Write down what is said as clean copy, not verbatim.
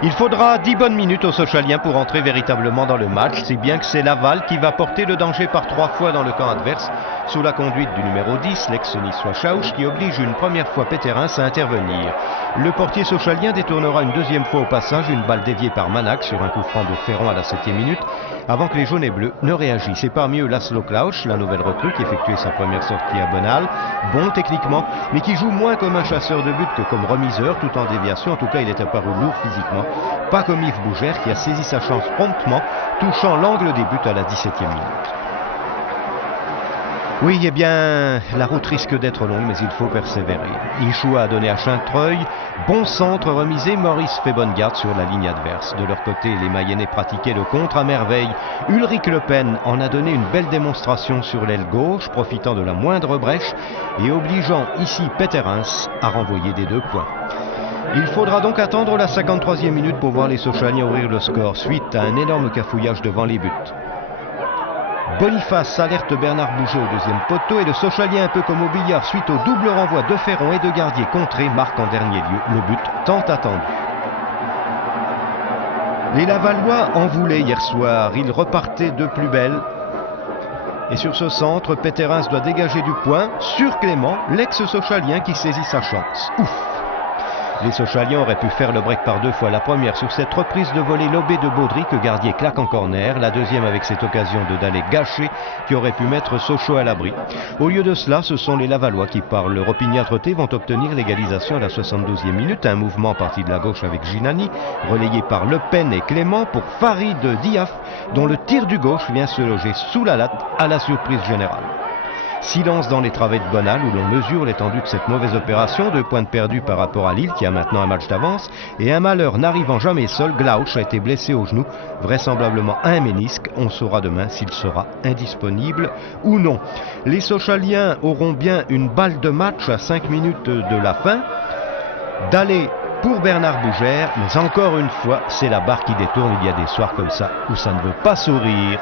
Il faudra 10 bonnes minutes aux Sochaliens pour entrer véritablement dans le match, si bien que c'est Laval qui va porter le danger par 3 fois dans le camp adverse, sous la conduite du numéro 10, l'ex-niçois Schauch, qui oblige une première fois Péterins à intervenir. Le portier sochalien détournera une deuxième fois au passage une balle déviée par Manac sur un coup franc de Ferron à la 7e minute, avant que les jaunes et bleus ne réagissent. Et parmi eux, Laszlo Klausch, la nouvelle recrue qui effectuait sa première sortie à Bonal, bon techniquement, mais qui joue moins comme un chasseur de but que comme remiseur, tout en déviation. En tout cas, il est apparu lourd physiquement, pas comme Yves Bougère qui a saisi sa chance promptement, touchant l'angle des buts à la 17e minute. Oui, eh bien, la route risque d'être longue, mais il faut persévérer. Ichoua a donné à Chintreuil, bon centre remisé, Maurice fait bonne garde sur la ligne adverse. De leur côté, les Mayennais pratiquaient le contre à merveille. Ulrich Le Pen en a donné une belle démonstration sur l'aile gauche, profitant de la moindre brèche et obligeant ici Péterins à renvoyer des 2 points. Il faudra donc attendre la 53e minute pour voir les Sochaliens ouvrir le score, suite à un énorme cafouillage devant les buts. Boniface alerte Bernard Bouger au 2e poteau et le Sochalien, un peu comme au billard, suite au double renvoi de Ferron et de Gardier contré, marque en dernier lieu le but tant attendu. Les Lavallois en voulaient hier soir, ils repartaient de plus belle. Et sur ce centre, Péterins doit dégager du point sur Clément, l'ex-Sochalien qui saisit sa chance. Ouf! Les Sochaliens auraient pu faire le break par 2 fois. La première sur cette reprise de volée lobée de Baudry que Gardier claque en corner. La deuxième avec cette occasion de Dallet gâché qui aurait pu mettre Sochaux à l'abri. Au lieu de cela, ce sont les Lavallois qui, par leur opiniâtreté, vont obtenir l'égalisation à la 72e minute. Un mouvement parti de la gauche avec Ginani, relayé par Le Pen et Clément pour Farid Diaf, dont le tir du gauche vient se loger sous la latte à la surprise générale. Silence dans les travées de Bonal où l'on mesure l'étendue de cette mauvaise opération, 2 points de perdus par rapport à Lille qui a maintenant un match d'avance, et un malheur n'arrivant jamais seul, Glauch a été blessé au genou, vraisemblablement à un ménisque. On saura demain s'il sera indisponible ou non. Les Sochaliens auront bien une balle de match à 5 minutes de la fin. D'aller pour Bernard Bougère, mais encore une fois, c'est la barre qui détourne. Il y a des soirs comme ça où ça ne veut pas sourire.